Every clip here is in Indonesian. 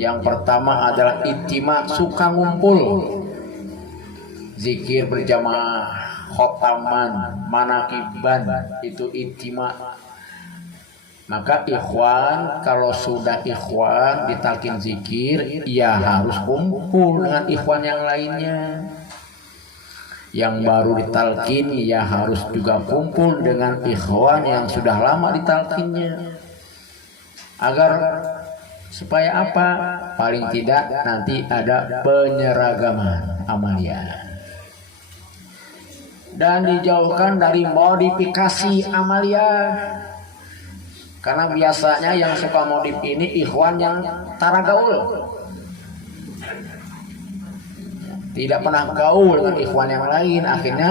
Yang pertama adalah itima, suka ngumpul, zikir berjamaah, khotaman, manakiban, itu itima. Maka ikhwan, kalau sudah ikhwan ditalkin zikir, ya harus kumpul dengan ikhwan yang lainnya. Yang baru ditalkin, ya harus juga kumpul dengan ikhwan yang sudah lama ditalkinnya. Agar supaya apa? Paling tidak nanti ada penyeragaman amalia. Dan dijauhkan dari modifikasi amalia. Karena biasanya yang suka modif ini ikhwan yang tara gaul, tidak pernah gaul dengan ikhwan yang lain, akhirnya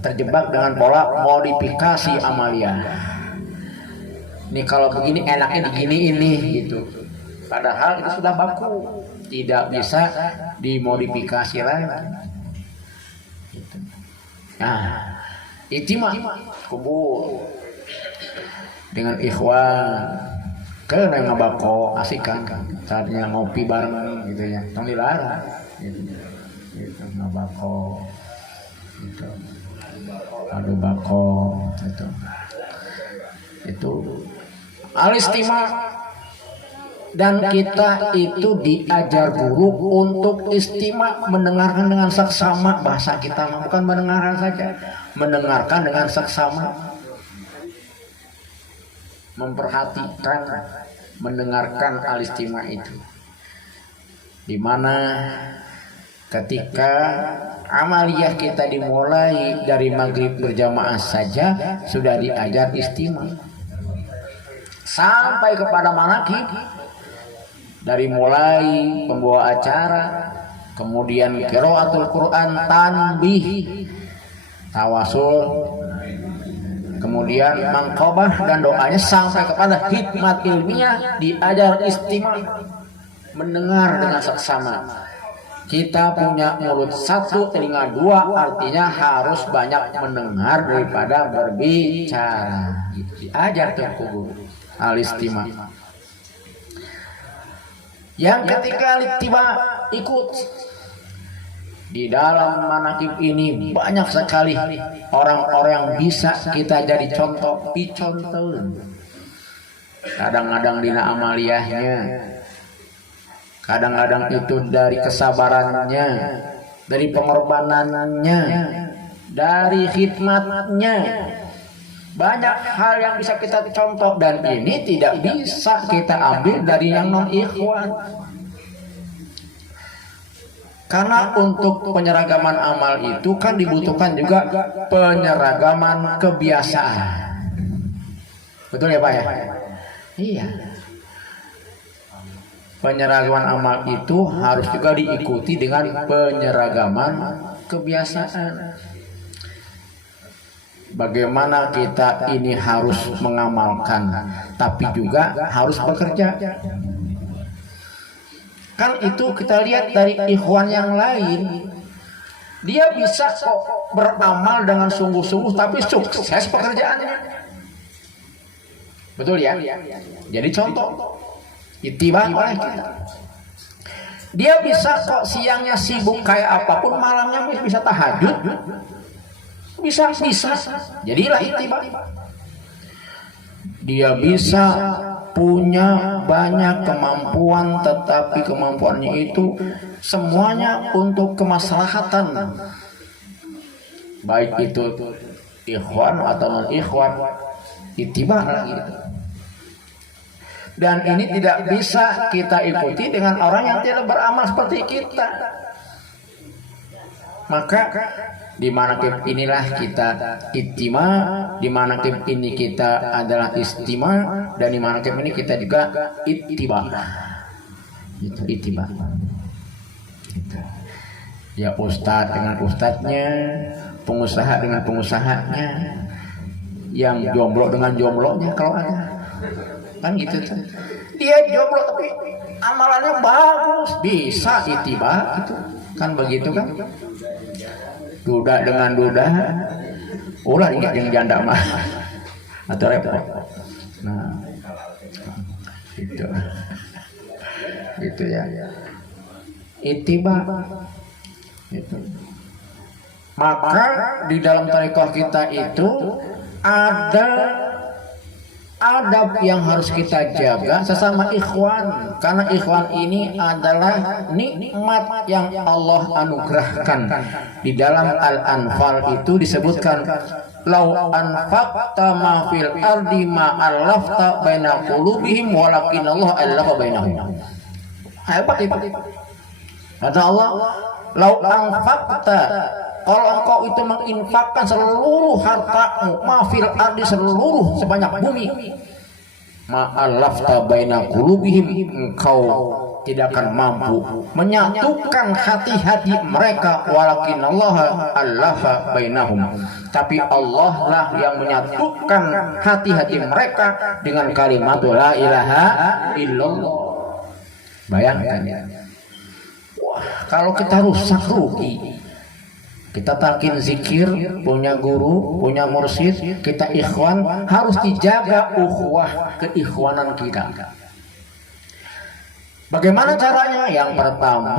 terjebak dengan pola modifikasi amalia. Ini kalau begini enaknya begini ini gitu. Padahal itu sudah baku, tidak bisa dimodifikasi lagi. Nah, itimah kumpul dengan ikhwan ke ngabako asik kan, saatnya ngopi bareng gitu ya, tong dilarang gitu, ngabako gitu, adu bako itu al-istima. Dan kita itu diajar guru untuk istima, mendengarkan dengan seksama. Bahasa kita bukan mendengarkan saja, mendengarkan dengan seksama, memperhatikan, mendengarkan al-istima itu. Dimana ketika amaliyah kita dimulai dari maghrib berjamaah saja sudah diajar istima, sampai kepada manakib, dari mulai pembawa acara, kemudian qiraatul Quran, tanbih, tawasul, kemudian mangkobah dan doanya, sampai kepada hikmat ilmiah diajar istima, mendengar dengan seksama. Kita punya mulut satu, telinga dua, artinya harus banyak mendengar daripada berbicara. Diajar tuh al-istima. Yang ketiga al-ittiba, ikut. Di dalam manakib ini banyak sekali orang-orang yang bisa kita jadi contoh, dicontoh. Kadang-kadang dina amaliyahnya, kadang-kadang itu dari kesabarannya, dari pengorbanannya, dari khidmatnya. Banyak hal yang bisa kita contoh, dan ini tidak bisa kita ambil dari yang non-ikhwan. Karena untuk penyeragaman amal itu kan dibutuhkan juga penyeragaman kebiasaan. Betul ya Pak ya? Iya. Penyeragaman amal itu harus juga diikuti dengan penyeragaman kebiasaan. Bagaimana kita ini harus mengamalkan, tapi juga harus bekerja. Kan itu kita lihat dari ikhwan yang lain, dia bisa kok beramal dengan sungguh-sungguh tapi sukses pekerjaannya. Betul ya? Jadi contoh ittiba oleh kita. Dia bisa kok siangnya sibuk kayak apapun, malamnya bisa tahajud. Bisa. Jadilah ittiba. Dia bisa punya banyak kemampuan, tetapi kemampuannya itu semuanya untuk kemaslahatan, baik itu ikhwan atau non ikhwan, ittiba lagi. Dan ini tidak bisa kita ikuti dengan orang yang tidak beramal seperti kita. Maka di manakib inilah kita ittima, di manakib ini kita adalah istima, dan di manakib ini kita juga ittiba. Itu ittiba. Ya ustadz dengan ustadznya, pengusaha dengan pengusahanya, yang jomblo dengan jomblonya kalau ada. Kan gitu tuh. Dia jomblo tapi amalannya bagus, bisa ittiba gitu. Kan begitu kan? Duda dengan duda, ulah ingat yang janda mah atau repot. Nah, itu. gitu ya. Ittiba itu. Maka di dalam tarekat kita itu ada adab yang harus kita jaga sesama ikhwan, karena ikhwan ini adalah nikmat yang Allah anugerahkan. Di dalam Al-Anfal itu disebutkan, lau anfaqta ma fil ardi ma allafta baina qulubihim walakin Allah allafa bainahum. Hebat itu. Kata Allah, lau anfaqta, kalau engkau itu menginfakkan seluruh hartamu, mafil ardi, seluruh sebanyak bumi, ma'alafta baina qulubihim, engkau tidak akan mampu menyatukan hati-hati mereka, walakin Allah allafa bainahum, tapi Allah lah yang menyatukan hati-hati mereka dengan kalimat la ilaha illallah. Bayangkan ya. Wah, kalau kita rusak rugi. Kita talqin zikir, punya guru, punya mursyid, kita ikhwan, harus dijaga ukhuwah keikhwanan kita. Bagaimana caranya? Yang pertama,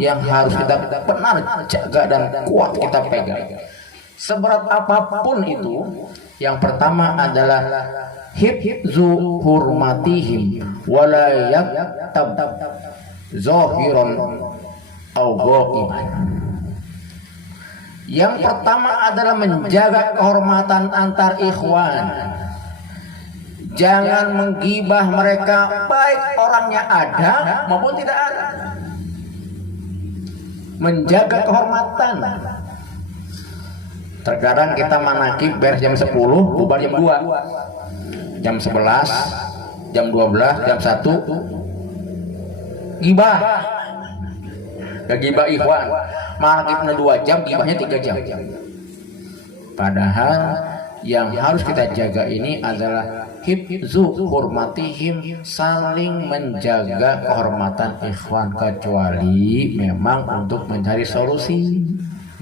yang harus kita benar jaga dan kuat kita pegang. Seberat apapun itu, yang pertama adalah hifzu hurmatihim wala yaktab zahiran aw ghaiban. Yang pertama adalah menjaga kehormatan antar ikhwan. Jangan menggibah mereka, baik orangnya ada maupun tidak ada. Menjaga kehormatan. Terkadang kita manakib beres jam 10, bubar jam 2, jam 11, jam 12, jam 1 gibah. Gibah ikhwan. Manakibnya 2 jam, gibahnya 3 jam. Padahal yang harus kita jaga ini adalah hifzu hurmatihim, saling menjaga kehormatan ikhwan, kecuali memang untuk mencari solusi.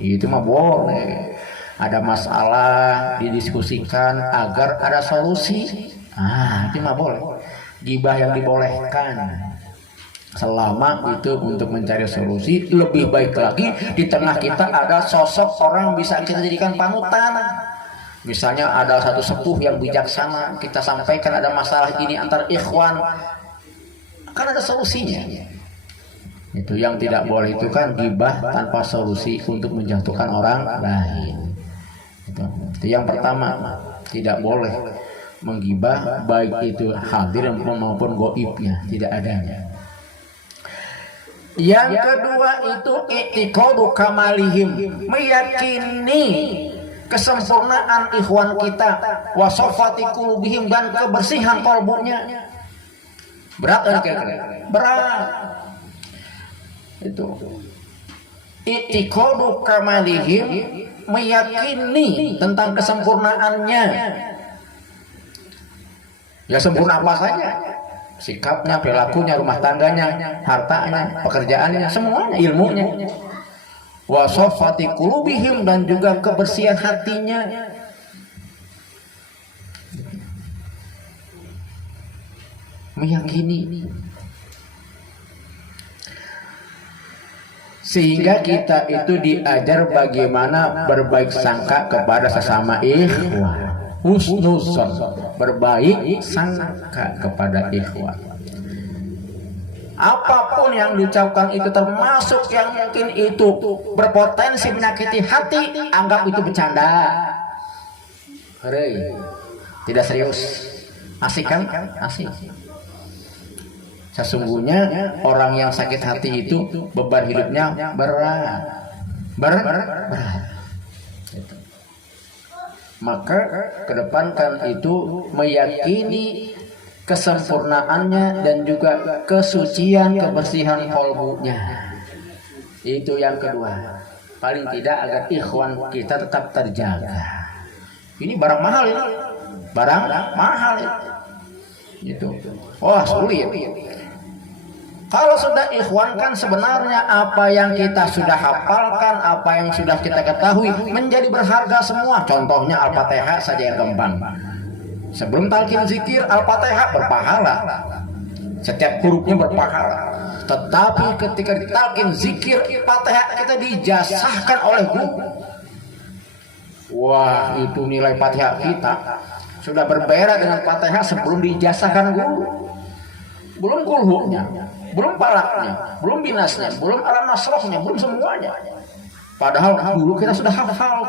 Itu mah boleh. Ada masalah didiskusikan agar ada solusi. Itu mah boleh. Gibah yang dibolehkan. Selama itu untuk mencari solusi. Lebih baik lagi di tengah kita ada sosok orang yang bisa kita jadikan panutan. Misalnya ada satu sepuh yang bijaksana, kita sampaikan ada masalah ini antar ikhwan, kan ada solusinya. Itu yang tidak boleh, itu kan gibah tanpa solusi untuk menjatuhkan orang lain. Itu yang pertama, tidak boleh menggibah baik itu hadir maupun goibnya, tidak adanya. Yang kedua itu i'tiqadu kamalihim, meyakini kesempurnaan ikhwan kita, wa safati qulubihim, dan kebersihan kalbunya. Berat kan kira-kira? Berat. Itu. I'tiqadu kamalihim, meyakini tentang kesempurnaannya. Ya sempurna apa saja? Sikapnya, perilakunya, rumah tangganya, hartanya, pekerjaannya, semuanya, ilmunya. Wa safati qulubihim, dan juga kebersihan hatinya. Meyakini. Sehingga kita itu diajar bagaimana berbaik sangka kepada sesama ikhwan. Husnuzon, berbaik sangka kepada ikhwan. Apapun yang diucapkan itu, termasuk yang mungkin itu berpotensi menyakiti hati, anggap itu bercanda. Hei, tidak serius. Asik kan? Asik. Sesungguhnya orang yang sakit hati itu beban hidupnya berat. Maka kedepankan itu meyakini kesempurnaannya dan juga kesucian, kebersihan kalbunya. Itu yang kedua. Paling tidak agar ikhwan kita tetap terjaga. Ini barang mahal ini. Barang mahal ini. Itu. Wah, sulit. Kalau sudah ikhwan kan sebenarnya apa yang kita sudah hafalkan, apa yang sudah kita ketahui menjadi berharga semua. Contohnya Al-Fatihah saja yang gampang. Sebelum talqin zikir Al-Fatihah berpahala. Setiap hurufnya berpahala. Tetapi ketika ditalkin zikir Fatihah kita dijasahkan oleh guru. Wah, itu nilai Fatihah kita sudah berbeda dengan Fatihah sebelum dijasahkan guru. Belum kulhunya, belum palaknya, belum binasnya, belum alam nasrohnya, belum semuanya. Padahal dulu kita sudah hafal.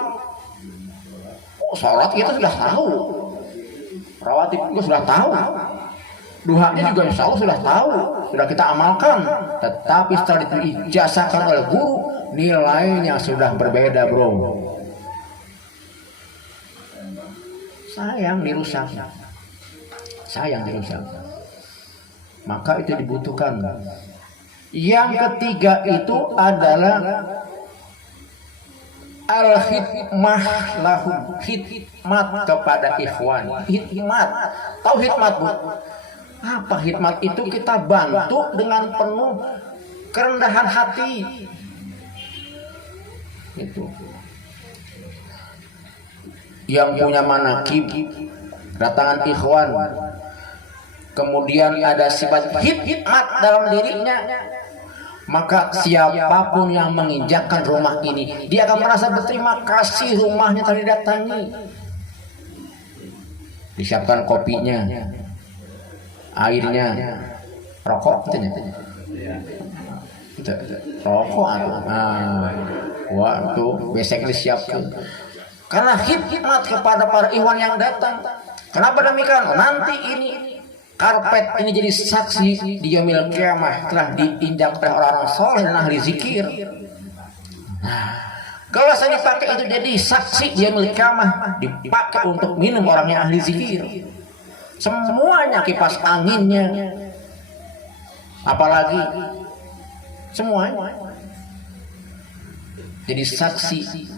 Sholat kita sudah tahu, rawatib juga sudah tahu, duhanya juga insya Allah sudah tahu, sudah kita amalkan. Tetapi setelah dijasahkan oleh guru, nilainya sudah berbeda, bro. Sayang dirusak, maka itu dibutuhkan. Yang ketiga itu adalah al-hikmah lahum, hikmat kepada ikhwan. Hikmat, tahu hikmat bu? Apa hikmat itu? Kita bantu dengan penuh kerendahan hati. Itu yang punya manakib datangan ikhwan, kemudian ada sifat hikmat dalam dirinya, maka siapapun yang menginjakkan rumah ini, dia akan merasa berterima kasih rumahnya tadi datangi. Disiapkan kopinya, airnya, rokok katanya. Rokok waktu besek disiapkan. Karena hikmat kepada para ikhwan yang datang. Kenapa demikian? Nanti ini karpet ini jadi saksi di yaumil kiamah telah diinjak oleh orang-orang soleh dan ahli zikir. Nah, kalau saya dipakai itu jadi saksi di yaumil kiamah, dipakai untuk minum orang yang ahli zikir. Semuanya, kipas anginnya, apalagi semuanya jadi saksi.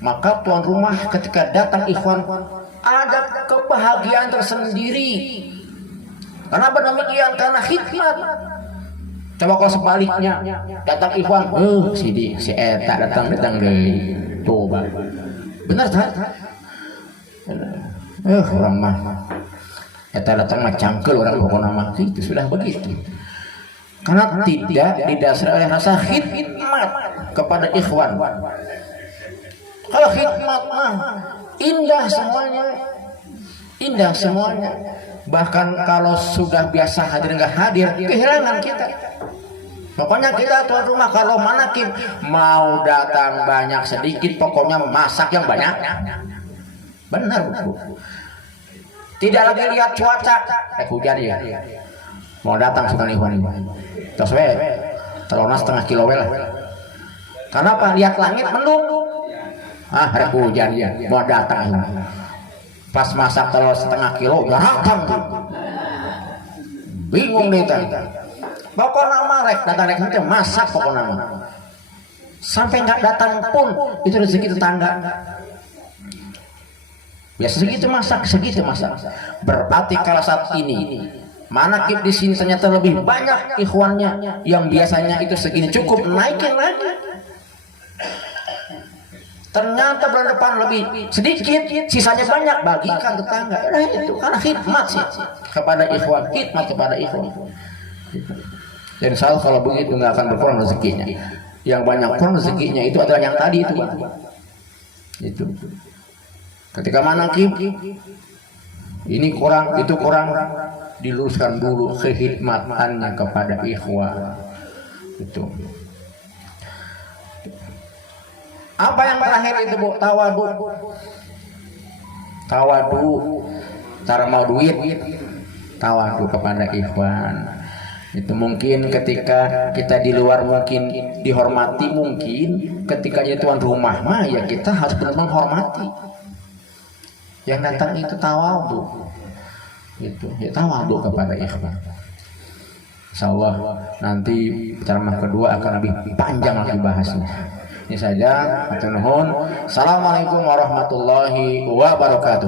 Maka tuan rumah ketika datang ikhwan ada kebahagiaan tersendiri. Kenapa demikian? Karena hikmat. Coba kalau sebaliknya datang ikhwan, si eta datang deui. Coba. Benar tak? Orang mah eta datang mah cangkel orang pokona mah itu sudah begitu. Karena tidak didasari oleh rasa hikmat kepada ikhwan. Kalau hikmat mah indah semuanya, bahkan kalau sudah biasa hadir nggak hadir, kehilangan kita. Pokoknya kita tuan rumah kalau manakib mau datang banyak sedikit, pokoknya masak yang banyak. Benar bu. Tidak lagi lihat cuaca, hujan ya. Mau datang sekali ikhwan ini, terus telurna setengah kilo lah. Kenapa? Lihat langit mendung. Rek hujan ya, mau datang. Pas masak telur setengah kilo, ya rakam. Bingung deh tadi. Pokoknya mah rek datang rek nanti masak pokoknya mah. Sampai nggak datang pun itu rezeki tetangga. Ya segitu masak. Berarti kalau saat ini manakib di sini ternyata lebih banyak ikhwannya yang biasanya itu segini cukup, naikin lagi. Ternyata bulan depan lebih sedikit, sisanya banyak, bagikan tetangga. Itu karena hikmat sih kepada ikhwan, Dan insya kalau begitu nggak akan berkurang rezekinya. Yang banyak kurang rezekinya itu adalah yang tadi itu. Itu. Ketika manakib ini kurang, itu kurang, diluruskan dulu kehikmatannya kepada ikhwan. Itu. Apa yang terakhir itu bu? Tawadu, cara mau duit, tawadu kepada ikhwan. Itu mungkin ketika kita di luar mungkin dihormati, mungkin ketika jadi tuan rumah mah ya kita harus benar menghormati. Yang datang itu tawadu, itu ya tawadu kepada ikhwan. Insyaallah nanti ceramah kedua akan lebih panjang lagi bahasnya. Ini saja. Assalamualaikum warahmatullahi wabarakatuh.